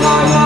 Jaya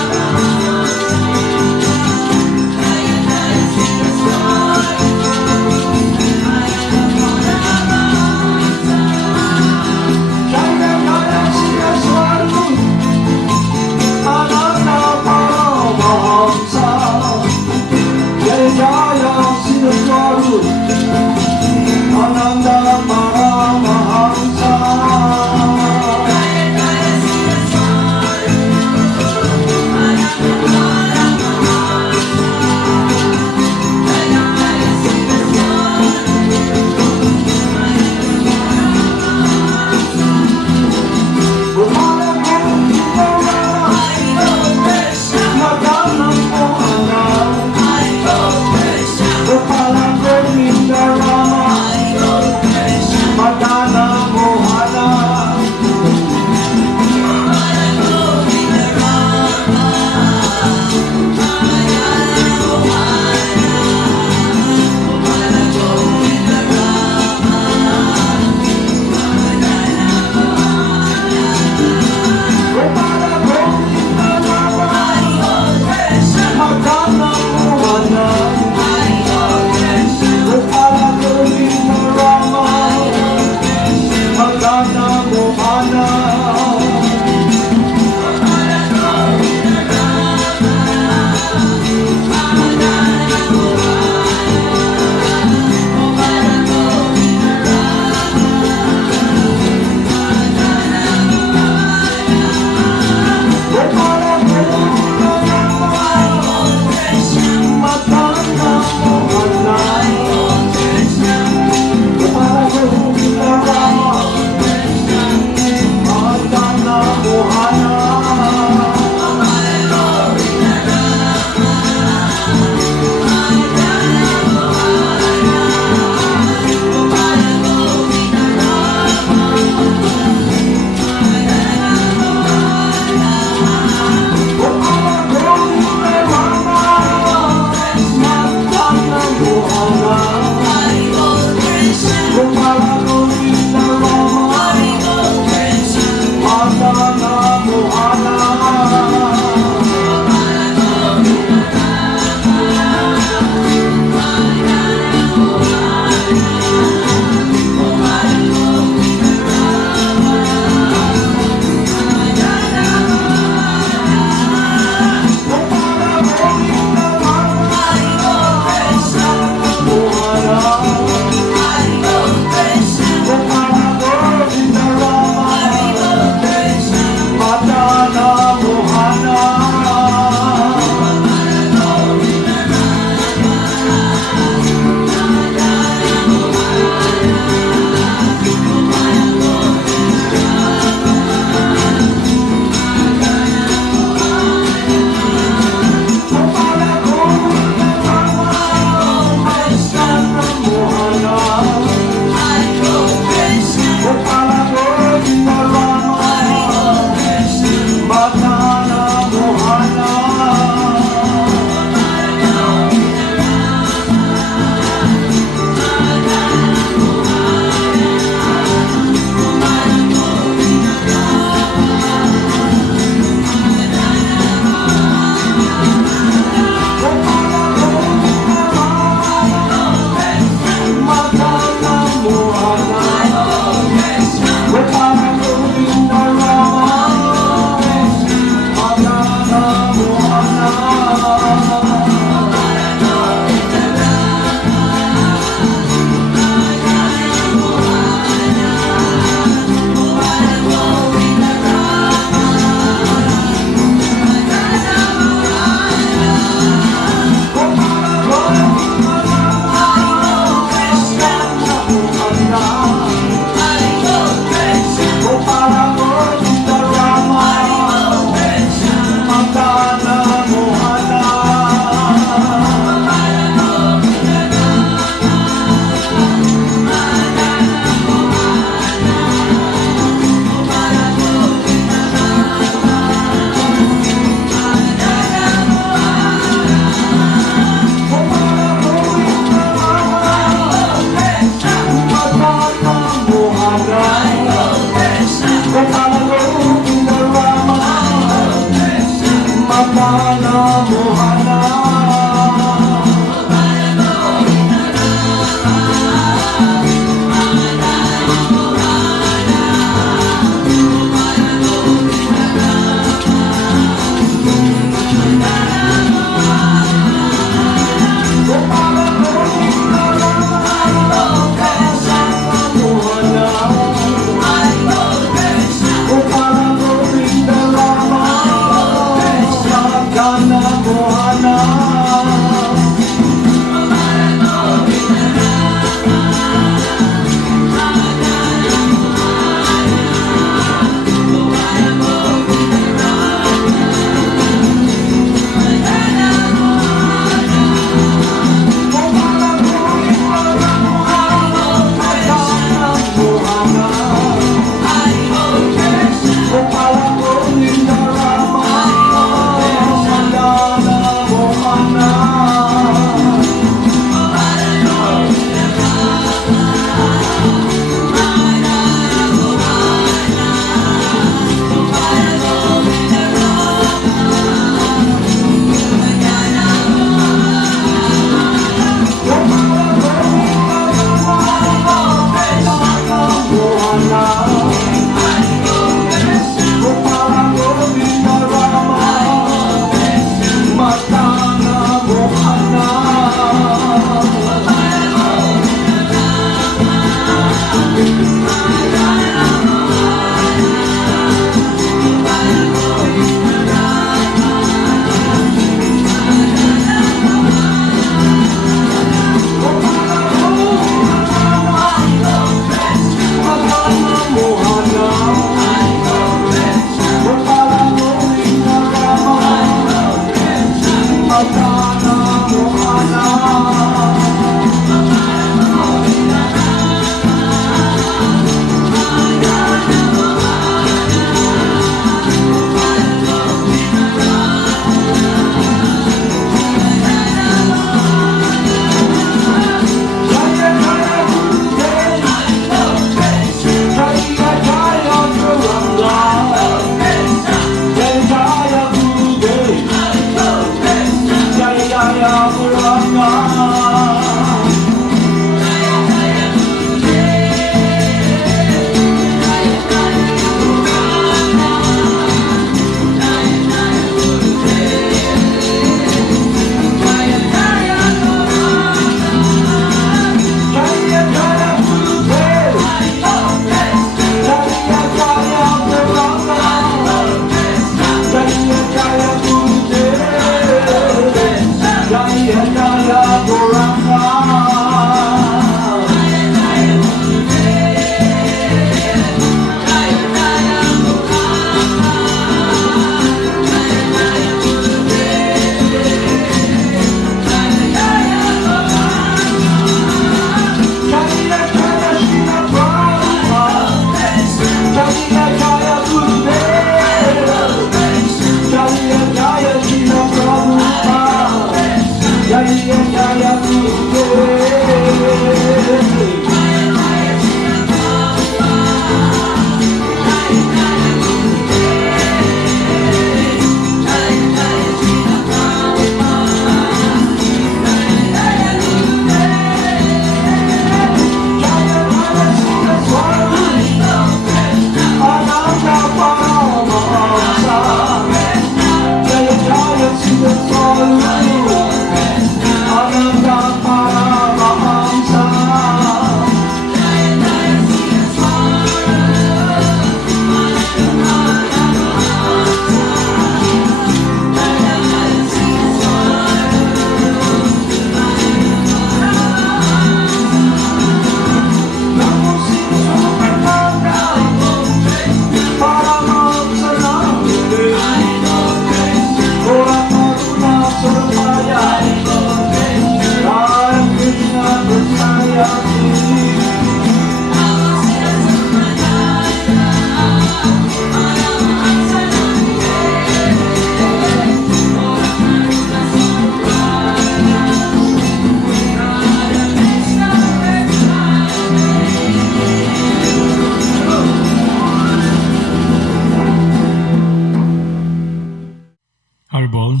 Honorable,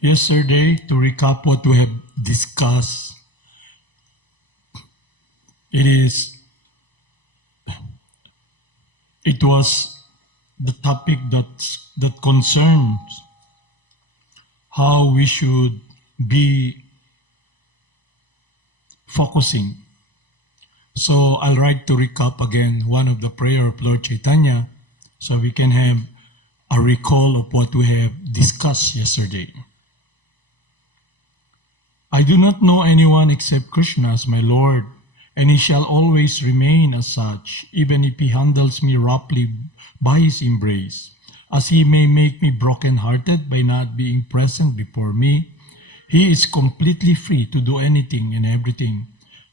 yesterday, to recap what we have discussed, it was the topic that concerns how we should be focusing. So I'll like to recap again one of the prayer of Lord Chaitanya so we can have a recall of what we have discussed yesterday. I do not know anyone except Krishna as my Lord, and he shall always remain as such, even if he handles me roughly by his embrace. As he may make me broken-hearted by not being present before me, he is completely free to do anything and everything,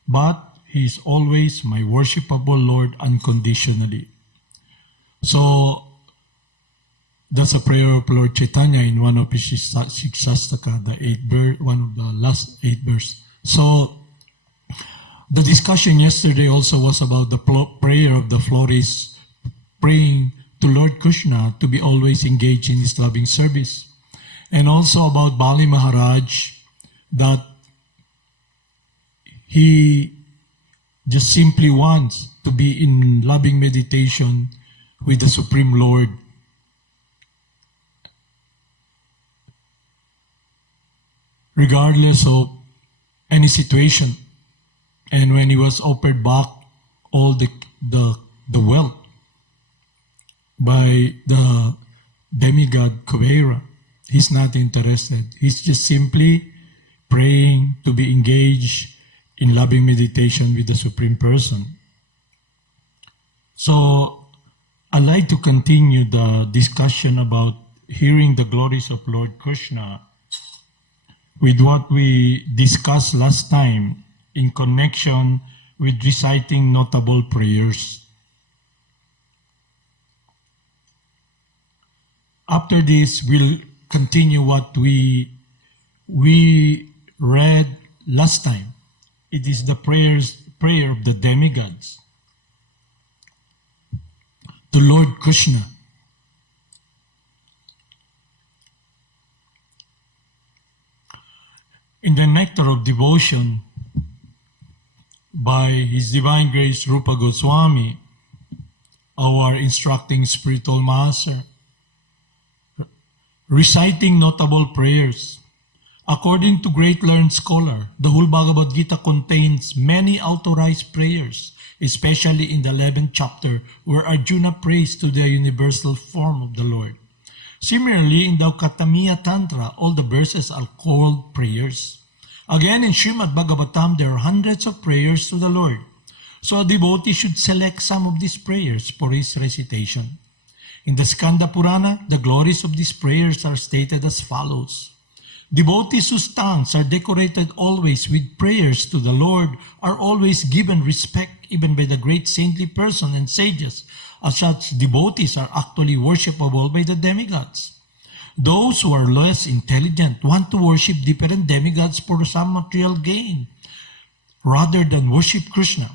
but he is always my worshipable Lord unconditionally. So, that's a prayer of Lord Chaitanya in one of his Shikshastaka, one of the last 8 verses. So, the discussion yesterday also was about the prayer of the florist, praying to Lord Krishna to be always engaged in his loving service. And also about Bali Maharaj, that he just simply wants to be in loving meditation with the Supreme Lord. Regardless of any situation. And when he was offered back all the wealth by the demigod Kubera, he's not interested. He's just simply praying to be engaged in loving meditation with the Supreme Person. So, I'd like to continue the discussion about hearing the glories of Lord Krishna with what we discussed last time in connection with reciting notable prayers. After this, we'll continue what we read last time. It is the prayer of the demigods to Lord Krishna. In the Nectar of Devotion, by His Divine Grace Rupa Goswami, our instructing spiritual master, reciting notable prayers. According to great learned scholar, the whole Bhagavad Gita contains many authorized prayers, especially in the 11th chapter where Arjuna prays to the universal form of the Lord. Similarly, in the Katamiya Tantra, all the verses are called prayers. Again, in Srimad Bhagavatam, there are hundreds of prayers to the Lord. So a devotee should select some of these prayers for his recitation. In the Skanda Purana, the glories of these prayers are stated as follows. Devotees whose tongues are decorated always with prayers to the Lord are always given respect even by the great saintly person and sages, as such devotees are actually worshipable by the demigods. Those who are less intelligent want to worship different demigods for some material gain, rather than worship Krishna.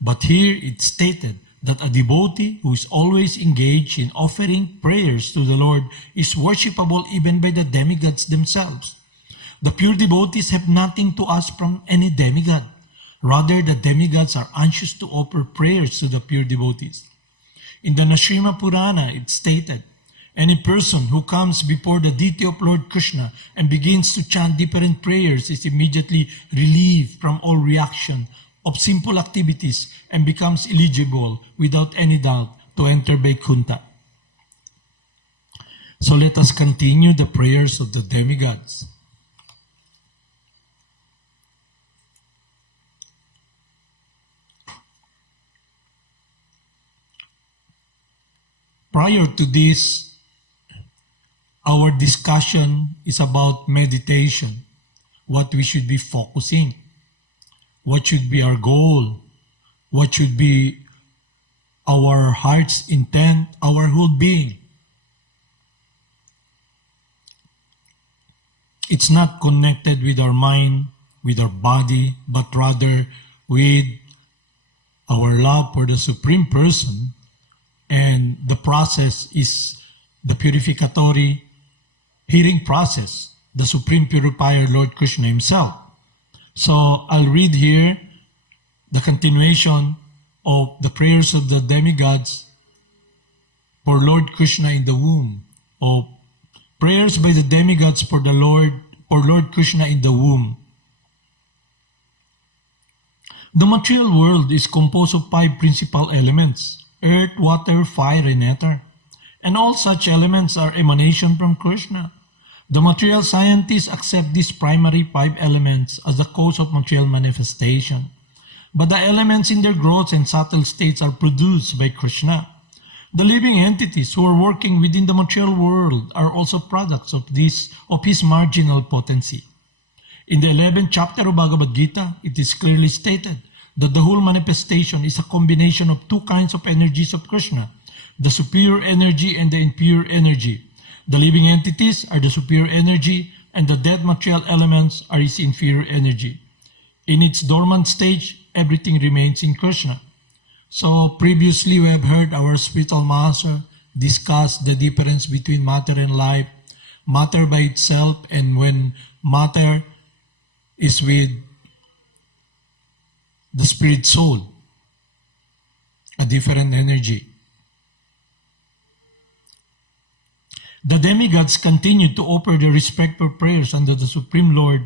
But here it's stated that a devotee who is always engaged in offering prayers to the Lord is worshipable even by the demigods themselves. The pure devotees have nothing to ask from any demigod. Rather, the demigods are anxious to offer prayers to the pure devotees. In the Nrsimha Purana, it's stated, any person who comes before the deity of Lord Krishna and begins to chant different prayers is immediately relieved from all reaction of simple activities and becomes eligible without any doubt to enter Vaikuntha. So let us continue the prayers of the demigods. Prior to this, our discussion is about meditation, what we should be focusing, what should be our goal, what should be our heart's intent, our whole being. It's not connected with our mind, with our body, but rather with our love for the Supreme Person. And the process is the purificatory hearing process, the Supreme Purifier Lord Krishna himself. So I'll read here the continuation of the prayers of the demigods for Lord Krishna in the womb, of prayers by the demigods for Lord Krishna in the womb. The material world is composed of 5 principal elements: earth, water, fire, and ether. And all such elements are emanation from Krishna. The material scientists accept these primary 5 elements as the cause of material manifestation. But the elements in their growth and subtle states are produced by Krishna. The living entities who are working within the material world are also products of his marginal potency. In the 11th chapter of Bhagavad Gita, it is clearly stated that the whole manifestation is a combination of 2 kinds of energies of Krishna, the superior energy and the impure energy. The living entities are the superior energy, and the dead material elements are his inferior energy. In its dormant stage, everything remains in Krishna. So previously we have heard our spiritual master discuss the difference between matter and life, matter by itself, and when matter is with the spirit soul, a different energy. The demigods continued to offer their respectful prayers unto the Supreme Lord,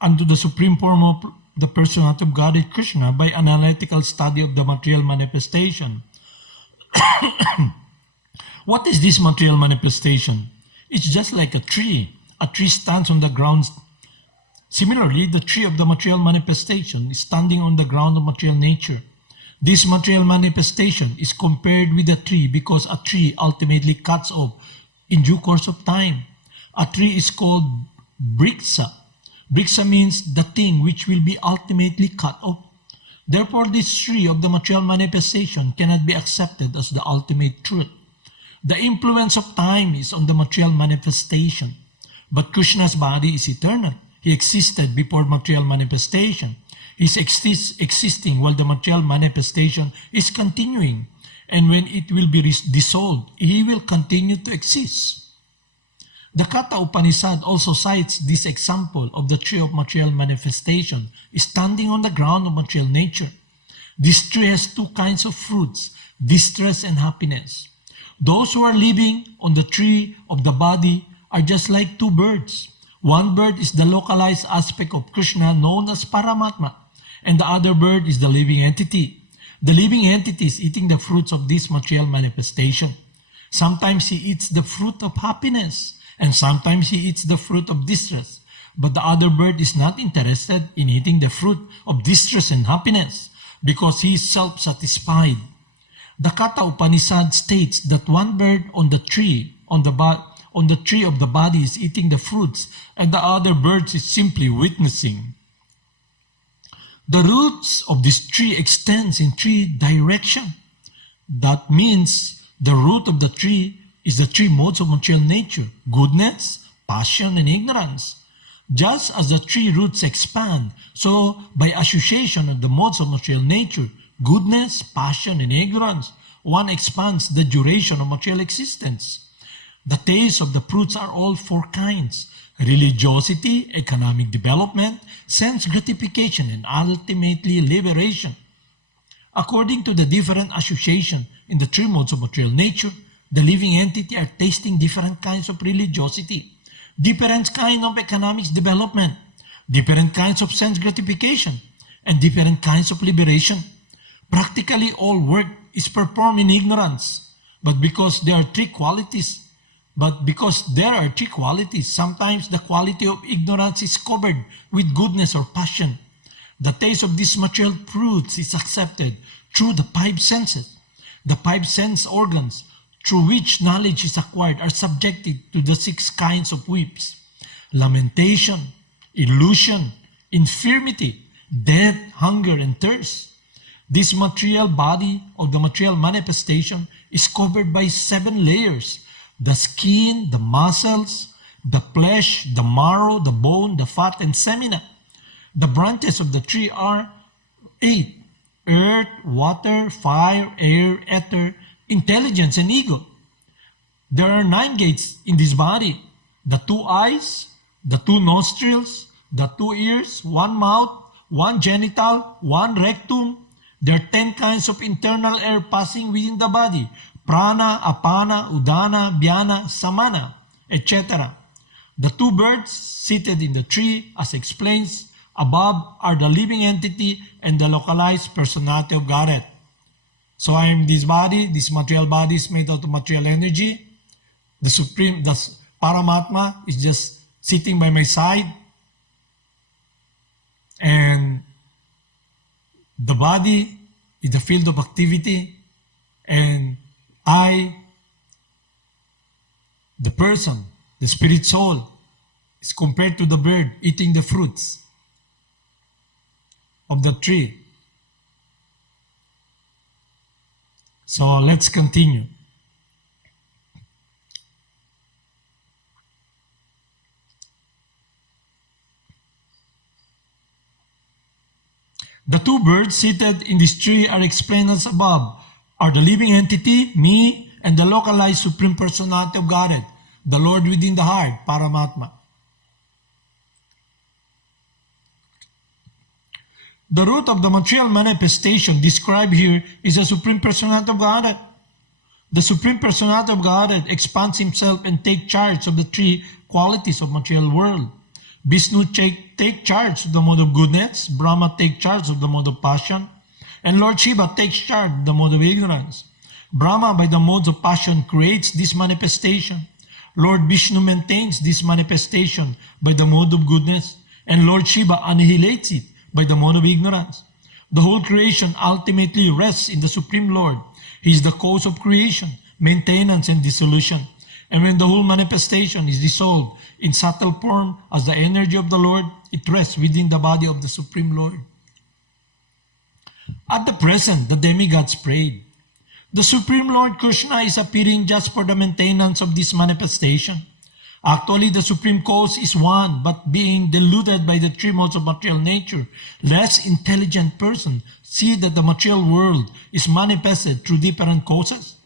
unto the supreme form of the personality of Godhead Krishna by analytical study of the material manifestation. What is this material manifestation? It's just like a tree. A tree stands on the ground. Similarly, the tree of the material manifestation is standing on the ground of material nature. This material manifestation is compared with a tree because a tree ultimately cuts off in due course of time. A tree is called briksha. Briksha means the thing which will be ultimately cut off. Therefore, this tree of the material manifestation cannot be accepted as the ultimate truth. The influence of time is on the material manifestation. But Krishna's body is eternal. He existed before material manifestation. He is existing while the material manifestation is continuing. And when it will be dissolved, he will continue to exist. The Katha Upanishad also cites this example of the tree of material manifestation standing on the ground of material nature. This tree has 2 kinds of fruits, distress and happiness. Those who are living on the tree of the body are just like 2 birds. One bird is the localized aspect of Krishna known as Paramatma, and the other bird is the living entity. The living entity is eating the fruits of this material manifestation. Sometimes he eats the fruit of happiness, and sometimes he eats the fruit of distress. But the other bird is not interested in eating the fruit of distress and happiness because he is self-satisfied. The Katha Upanishad states that one bird on the tree of the body is eating the fruits, and the other bird is simply witnessing. The roots of this tree extends in 3 directions. That means the root of the tree is the 3 modes of material nature: goodness, passion, and ignorance. Just as the 3 roots expand, so by association of the modes of material nature, goodness, passion, and ignorance, one expands the duration of material existence. The tastes of the fruits are all 4 kinds: religiosity, economic development, sense gratification, and ultimately liberation. According to the different association in the 3 modes of material nature, the living entity are tasting different kinds of religiosity, different kind of economic development, different kinds of sense gratification, and different kinds of liberation. Practically all work is performed in ignorance, but because there are 3 qualities, sometimes the quality of ignorance is covered with goodness or passion. The taste of these material fruits is accepted through the 5 senses. The 5 sense organs through which knowledge is acquired are subjected to the 6 kinds of whips: lamentation, illusion, infirmity, death, hunger, and thirst. This material body of the material manifestation is covered by 7 layers: the skin, the muscles, the flesh, the marrow, the bone, the fat, and semina. The branches of the tree are 8: earth, water, fire, air, ether, intelligence, and ego. There are 9 gates in this body. the 2 eyes, the 2 nostrils, the 2 ears, 1 mouth, 1 genital, 1 rectum. There are 10 kinds of internal air passing within the body: prana, apana, udana, vyana, samana, etc. The 2 birds seated in the tree, as explains above, are the living entity and the localized personality of Godhead. So I am this body. This material body is made out of material energy. The Supreme, the Paramatma is just sitting by my side. And the body is the field of activity. And I, the person, the spirit soul, is compared to the bird eating the fruits of the tree. So let's continue. The 2 birds seated in this tree are explained as above, are the living entity, me, and the localized Supreme Personality of Godhead, the Lord within the heart, Paramatma. The root of the material manifestation described here is the Supreme Personality of Godhead. The Supreme Personality of Godhead expands himself and takes charge of the 3 qualities of material world. Vishnu take charge of the mode of goodness, Brahma take charge of the mode of passion, and Lord Shiva takes charge of the mode of ignorance. Brahma, by the modes of passion, creates this manifestation. Lord Vishnu maintains this manifestation by the mode of goodness, and Lord Shiva annihilates it by the mode of ignorance. The whole creation ultimately rests in the Supreme Lord. He is the cause of creation, maintenance, and dissolution. And when the whole manifestation is dissolved in subtle form as the energy of the Lord, it rests within the body of the Supreme Lord. At the present, the demigods prayed. The Supreme Lord Krishna is appearing just for the maintenance of this manifestation. Actually, the Supreme Cause is one, but being deluded by the 3 modes of material nature, less intelligent person see that the material world is manifested through different causes.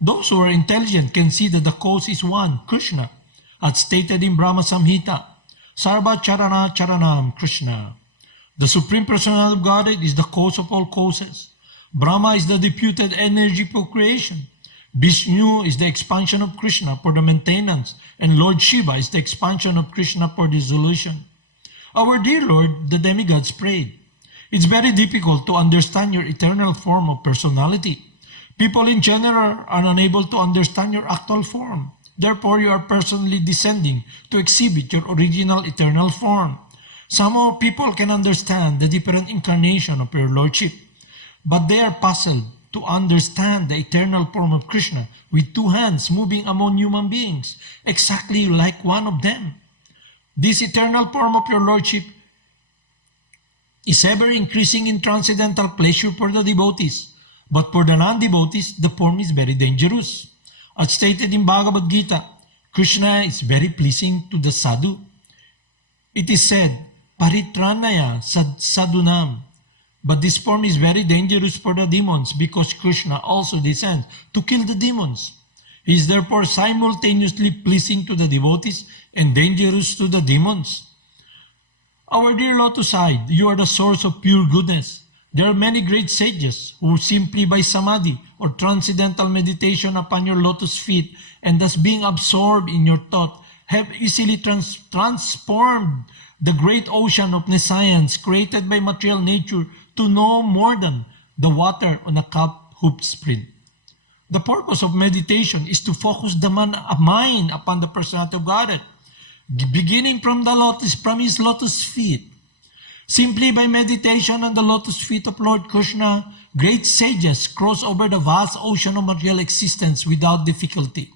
Those who are intelligent can see that the cause is one, Krishna, as stated in Brahma Samhita, Sarva Charana Charanam Krishna. The Supreme Personality of Godhead is the cause of all causes. Brahma is the deputed energy for creation. Vishnu is the expansion of Krishna for the maintenance, and Lord Shiva is the expansion of Krishna for dissolution. Our dear Lord, the demigods prayed. It's very difficult to understand your eternal form of personality. People in general are unable to understand your actual form. Therefore, you are personally descending to exhibit your original eternal form. Somehow, people can understand the different incarnation of your Lordship, but they are puzzled to understand the eternal form of Krishna with 2 hands moving among human beings, exactly like one of them. This eternal form of your Lordship is ever increasing in transcendental pleasure for the devotees, but for the non-devotees, the form is very dangerous. As stated in Bhagavad Gita, Krishna is very pleasing to the sadhu. It is said, Paritranaya sadhunam. But this form is very dangerous for the demons because Krishna also descends to kill the demons. He is therefore simultaneously pleasing to the devotees and dangerous to the demons. Our dear Lotus Side, you are the source of pure goodness. There are many great sages who simply by samadhi or transcendental meditation upon your lotus feet and thus being absorbed in your thought have easily transformed the great ocean of nescience created by material nature to no more than the water on a cup hoop spring. The purpose of meditation is to focus the mind upon the personality of Godhead, beginning from his lotus feet. Simply by meditation on the lotus feet of Lord Krishna, great sages cross over the vast ocean of material existence without difficulty.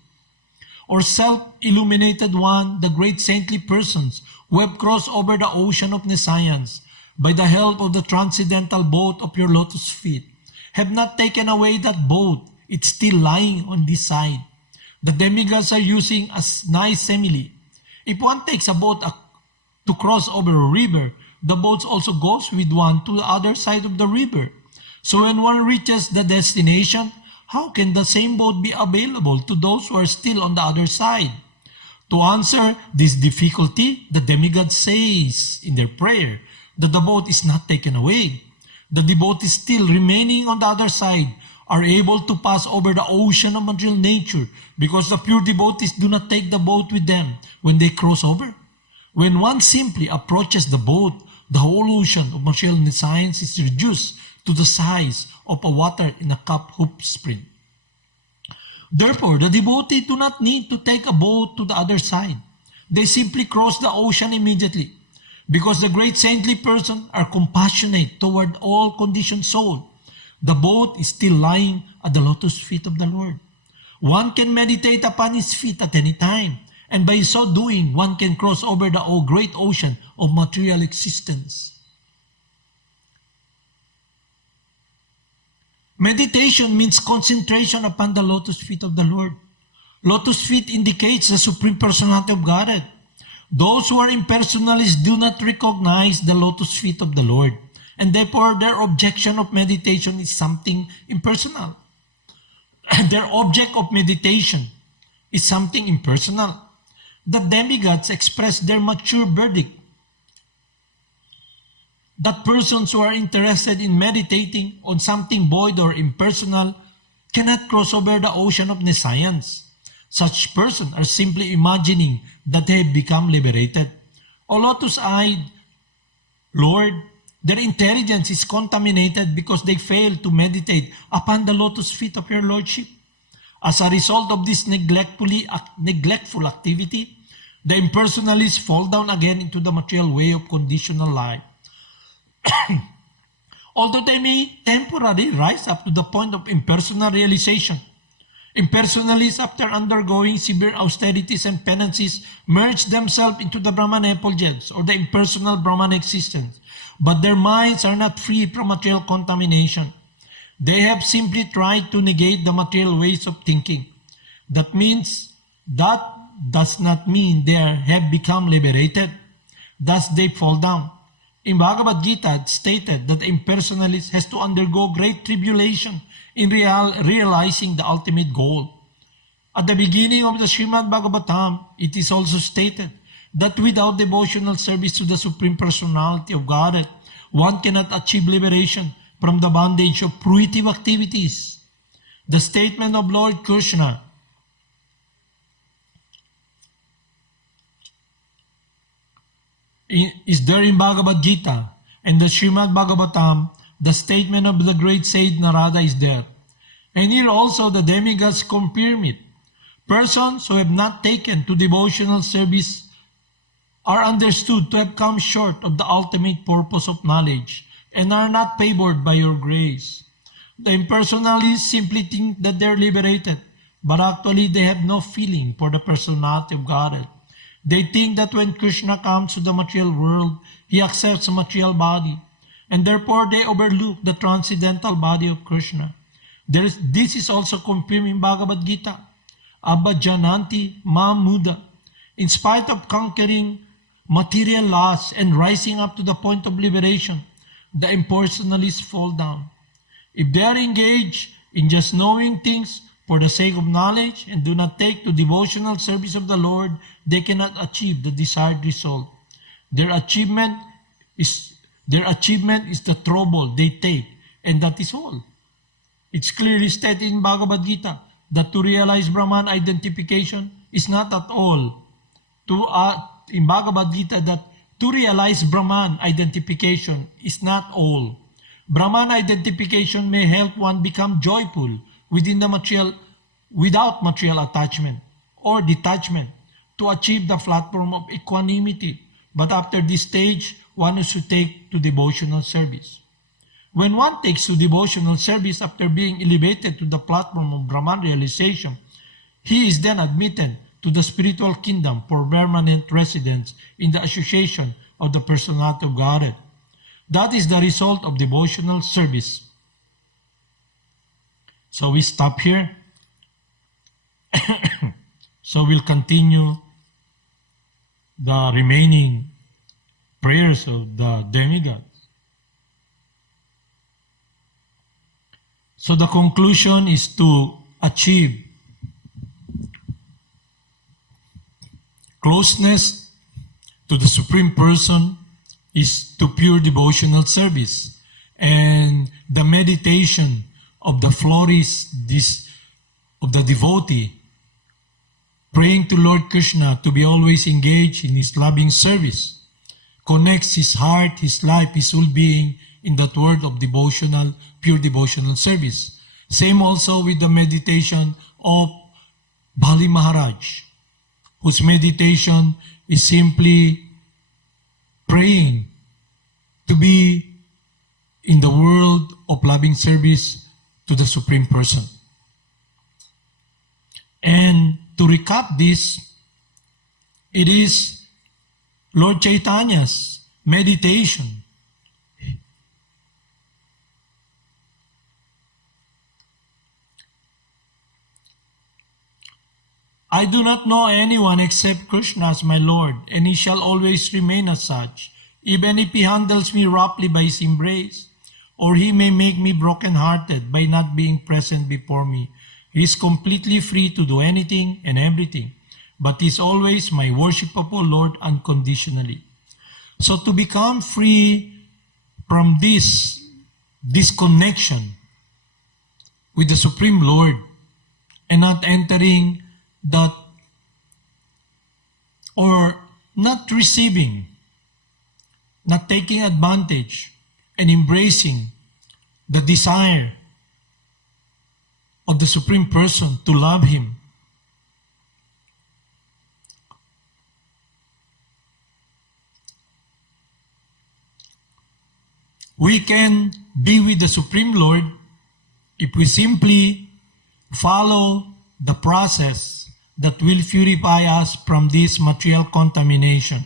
Or self-illuminated one, the great saintly persons who have crossed over the ocean of nescience by the help of the transcendental boat of your lotus feet, have not taken away that boat. It's still lying on this side. The demigods are using a nice simile. If one takes a boat to cross over a river, the boat also goes with one to the other side of the river. So when one reaches the destination, how can the same boat be available to those who are still on the other side? To answer this difficulty, the demigod says in their prayer that the boat is not taken away. The devotees still remaining on the other side are able to pass over the ocean of material nature because the pure devotees do not take the boat with them when they cross over. When one simply approaches the boat, the whole ocean of material science is reduced to the size of a water in a cup hoop spring. Therefore, the devotees do not need to take a boat to the other side. They simply cross the ocean immediately because the great saintly persons are compassionate toward all conditioned souls. The boat is still lying at the lotus feet of the Lord. One can meditate upon his feet at any time, and by so doing, one can cross over the great ocean of material existence. Meditation means concentration upon the lotus feet of the Lord. Lotus feet indicates the Supreme Personality of Godhead. Those who are impersonalists do not recognize the lotus feet of the Lord, and therefore their objection of meditation is something impersonal. Their object of meditation is something impersonal. The demigods express their mature verdict that persons who are interested in meditating on something void or impersonal cannot cross over the ocean of nescience. Such persons are simply imagining that they have become liberated. O lotus-eyed Lord, their intelligence is contaminated because they fail to meditate upon the lotus feet of your Lordship. As a result of this neglectful activity, the impersonalists fall down again into the material way of conditional life. Although they may temporarily rise up to the point of impersonal realization, impersonalists, after undergoing severe austerities and penances, merge themselves into the Brahman effulgence or the impersonal Brahman existence. But their minds are not free from material contamination. They have simply tried to negate the material ways of thinking. That does not mean they have become liberated. Thus they fall down. In Bhagavad Gita, it stated that the impersonalist has to undergo great tribulation in realizing the ultimate goal. At the beginning of the Srimad Bhagavatam, it is also stated that without devotional service to the Supreme Personality of Godhead, one cannot achieve liberation from the bondage of fruitive activities. The statement of Lord Krsna is there in Bhagavad Gita, and the Srimad Bhagavatam, the statement of the great sage Narada is there. And here also the demigods confirm it. Persons who have not taken to devotional service are understood to have come short of the ultimate purpose of knowledge and are not favored by your grace. The impersonalists simply think that they are liberated, but actually they have no feeling for the personality of Godhead. They think that when Krishna comes to the material world, he accepts a material body, and therefore they overlook the transcendental body of Krishna. This is also confirmed in Bhagavad Gita. Abhajananti ma muda. In spite of conquering material loss and rising up to the point of liberation, the impersonalists fall down. If they are engaged in just knowing things for the sake of knowledge and do not take to devotional service of the Lord, they cannot achieve the desired result. Their achievement is the trouble they take, and that is all. It's clearly stated in Bhagavad Gita that to realize Brahman identification is not at all. In Bhagavad Gita that to realize Brahman identification is not all. Brahman identification may help one become joyful within the material, without material attachment or detachment, to achieve the platform of equanimity. But after this stage, one is to take to devotional service. When one takes to devotional service after being elevated to the platform of Brahman realization, he is then admitted to the spiritual kingdom for permanent residence in the association of the personality of Godhead. That is the result of devotional service. So we stop here. So we'll continue the remaining prayers of the demigods. So the conclusion is to achieve Closeness to the Supreme Person is to pure devotional service. And the meditation of the flourish of the devotee, praying to Lord Krishna to be always engaged in his loving service, connects his heart, his life, his whole being in that word of devotional, pure devotional service. Same also with the meditation of Bali Maharaj, whose meditation is simply praying to be in the world of loving service to the Supreme Person. And to recap this, it is Lord Chaitanya's meditation. I do not know anyone except Krishna as my Lord, and he shall always remain as such, even if he handles me roughly by his embrace, or he may make me broken-hearted by not being present before me. He is completely free to do anything and everything, but is always my worshipable Lord unconditionally. So to become free from this disconnection with the Supreme Lord and not entering that, or not receiving, not taking advantage and embracing the desire of the Supreme Person to love Him, we can be with the Supreme Lord if we simply follow the process that will purify us from this material contamination.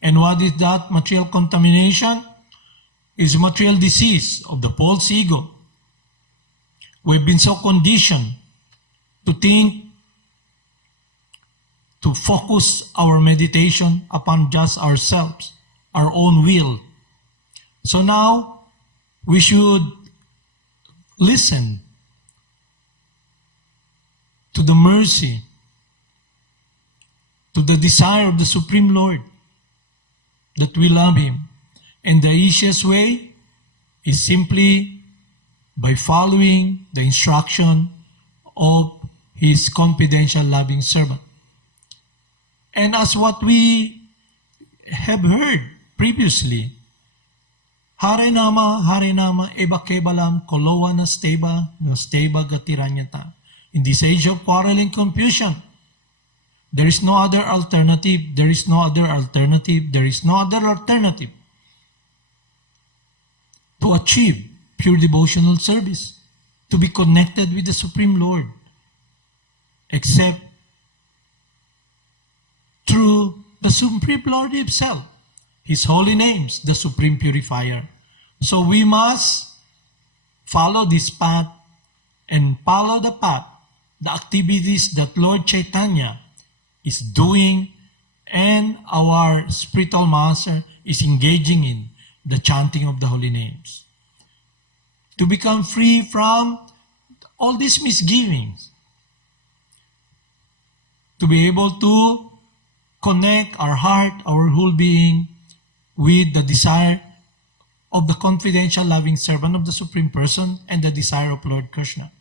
And what is that material contamination? Is material disease of the false ego. We've been so conditioned to think, to focus our meditation upon just ourselves, our own will. So now, we should listen to the mercy, to the desire of the Supreme Lord, that we love Him. And the easiest way is simply by following the instruction of His confidential loving servant. And as what we have heard previously, Hare Nama, Eba Kebalam, Kolowa Nasteba Gatiranyata. In this age of quarrel and confusion, there is no other alternative, there is no other alternative, there is no other alternative to achieve pure devotional service, to be connected with the Supreme Lord, except through the Supreme Lord Himself, His holy names, the Supreme Purifier. So we must follow this path and follow the path, the activities that Lord Chaitanya is doing and our spiritual master is engaging in, the chanting of the holy names. To become free from all these misgivings. To be able to connect our heart, our whole being with the desire of the confidential loving servant of the Supreme Person and the desire of Lord Krishna.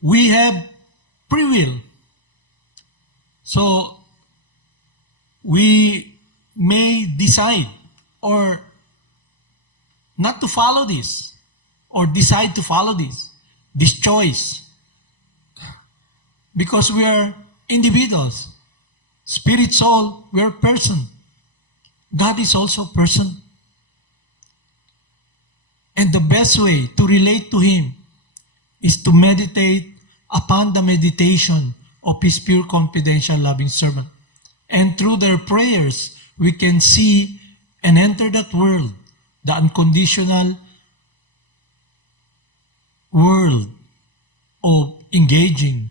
We have free will. So, we may decide or not to follow this, or decide to follow this choice. Because we are individuals. Spirit, soul, we are person. God is also person. And the best way to relate to Him is to meditate upon the meditation of His pure confidential loving servant. And through their prayers, we can see and enter that world, the unconditional world of engaging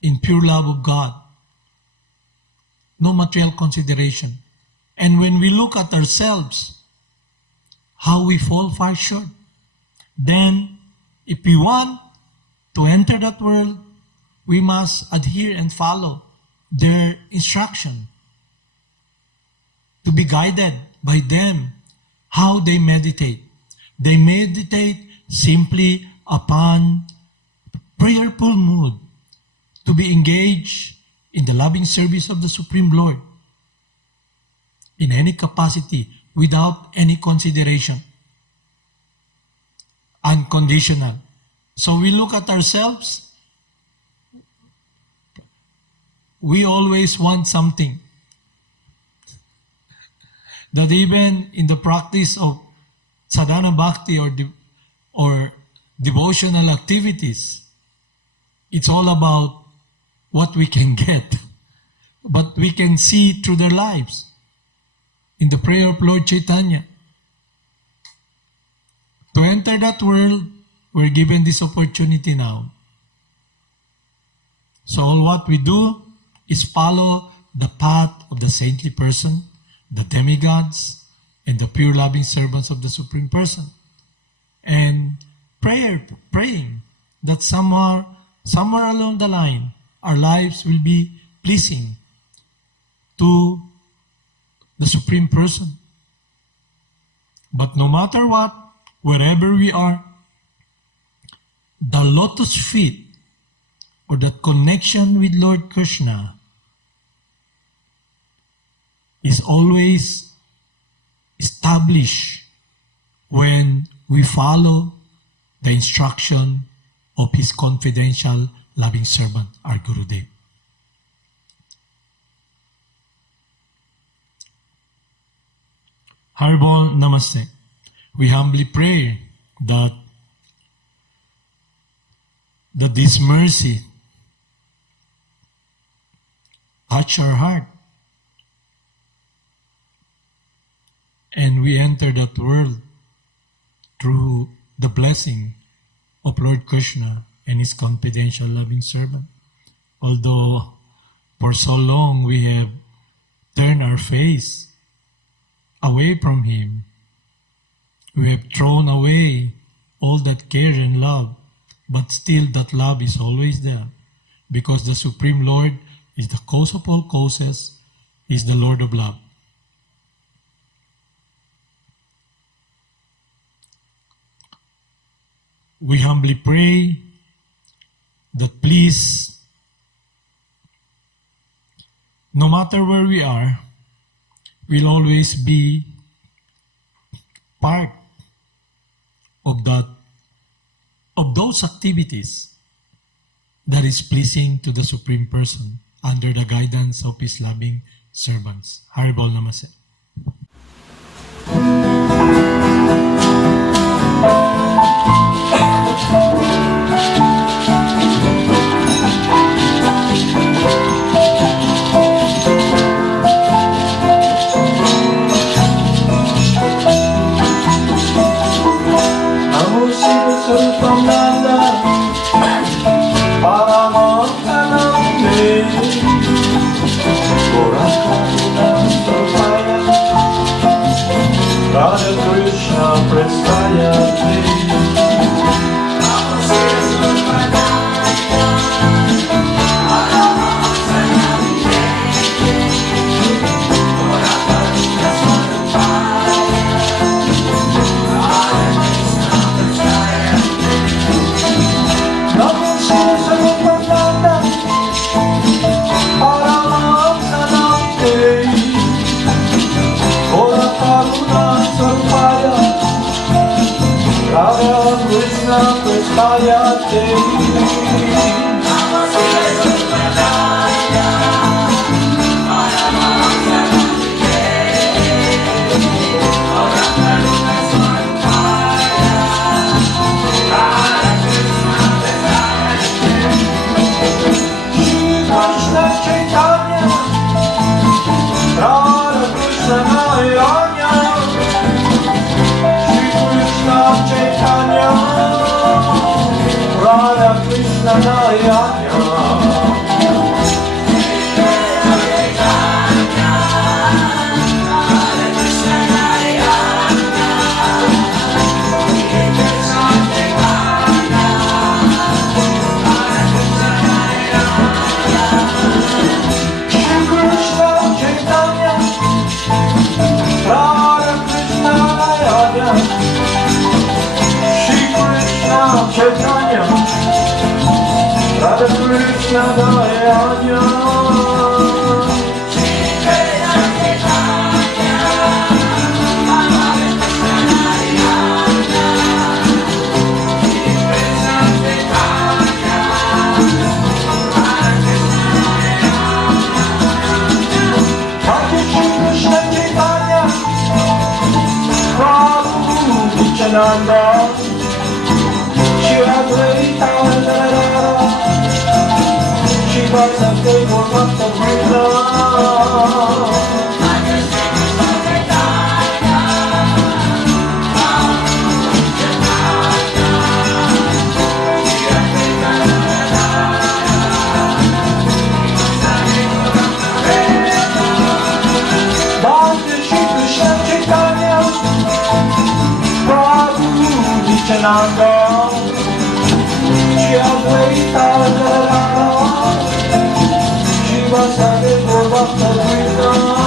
in pure love of God. No material consideration. And when we look at ourselves, how we fall far short, then if we want to enter that world, we must adhere and follow their instruction, to be guided by them, how they meditate. They meditate simply upon prayerful mood, to be engaged in the loving service of the Supreme Lord in any capacity, without any consideration, unconditional. So we look at ourselves, we always want something. That even in the practice of sadhana bhakti or devotional activities, it's all about what we can get. But we can see through their lives. In the prayer of Lord Chaitanya, to enter that world, we're given this opportunity now. So all what we do is follow the path of the saintly person, the demigods, and the pure loving servants of the Supreme Person. And praying that somewhere along the line, our lives will be pleasing to the Supreme Person. But no matter what, wherever we are, the lotus feet, or that connection with Lord Krsna, is always established when we follow the instruction of His confidential loving servant, our Gurudev. Haribol Namaste. We humbly pray that this mercy touch our heart, and we enter that world through the blessing of Lord Krsna and His confidential loving servant. Although for so long we have turned our face away from Him, we have thrown away all that care and love, but still that love is always there, because the Supreme Lord is the cause of all causes, is the Lord of love. We humbly pray that please, no matter where we are, we'll always be part of those activities that is pleasing to the Supreme Person under the guidance of His loving servants. Haribol Namaste. Namo Siddhaswarupananda, Paramahamsa Namaste, Radha Krishna Prestaya Krsna Chaitanya. Nanda, Shiva Dvaita Dharara, Shiva Sakti Gurmata Vrita. Bhakti Shri Krishna Chaitanya, Nanda, Shiva Dvaita Dharara, Shiva Sakti Gurmata Vrita.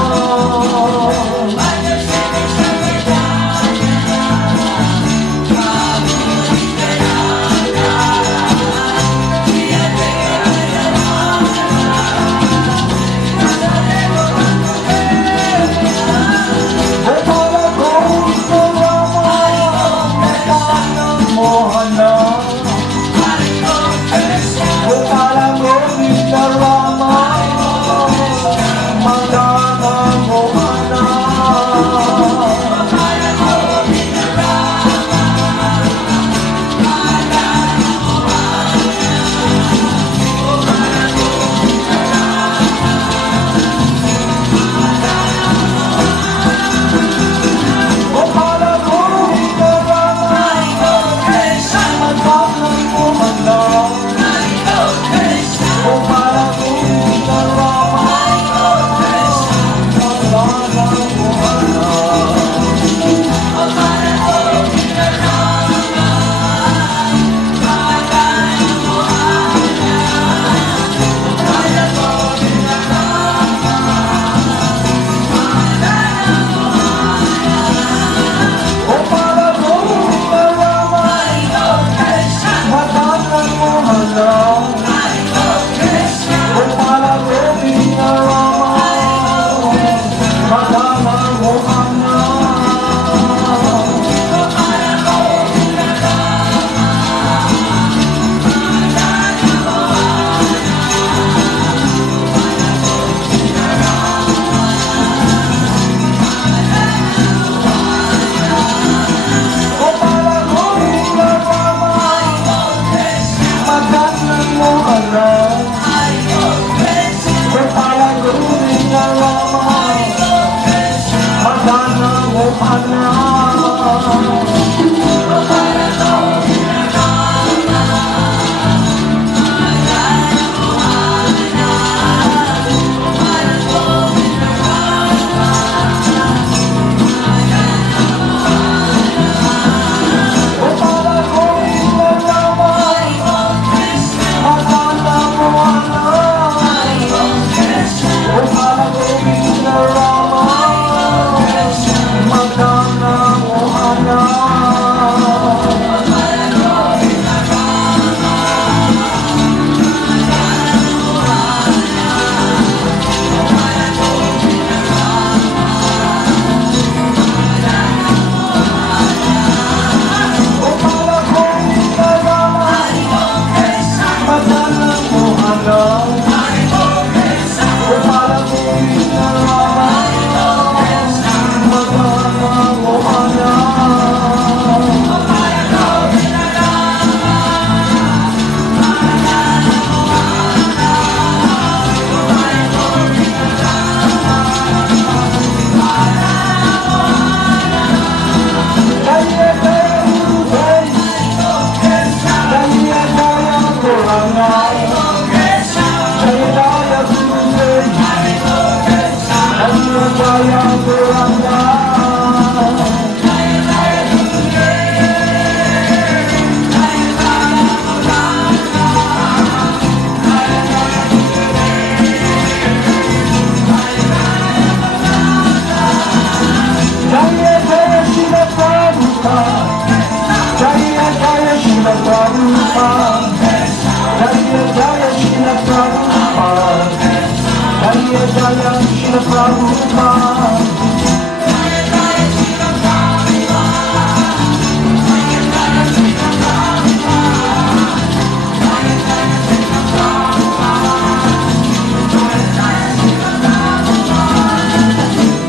Jaya Jaya Shila Prabhupada.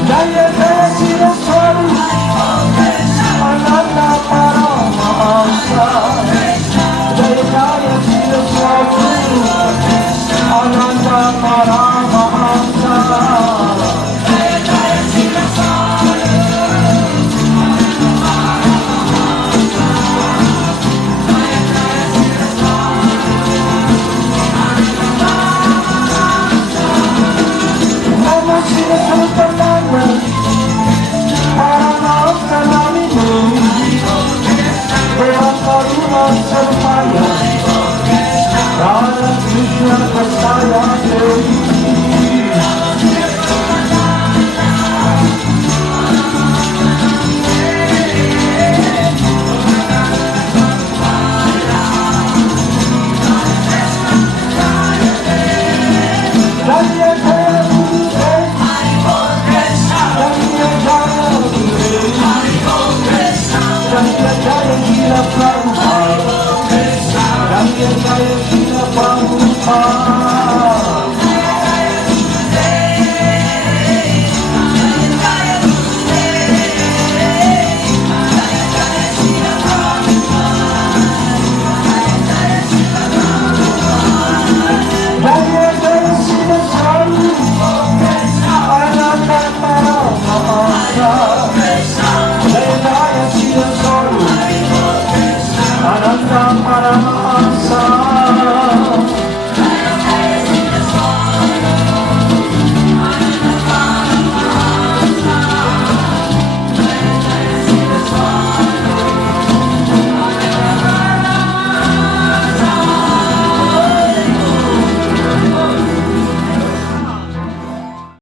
Jaya Jaya Siddhaswarupananda Paramahamsa. Jaya Jaya Siddhaswarupananda Paramahamsa. Namo Siddhaswarupananda Paramahamsa Namine. Deva Karuna Sarvaya Radha Krishna Prasaya Devi. Jaya Jaya Gurudev, Jaya Jaya Gurudev, Jaya Jaya Shila Prabhupada, Jaya Jaya Shila Prabhupada.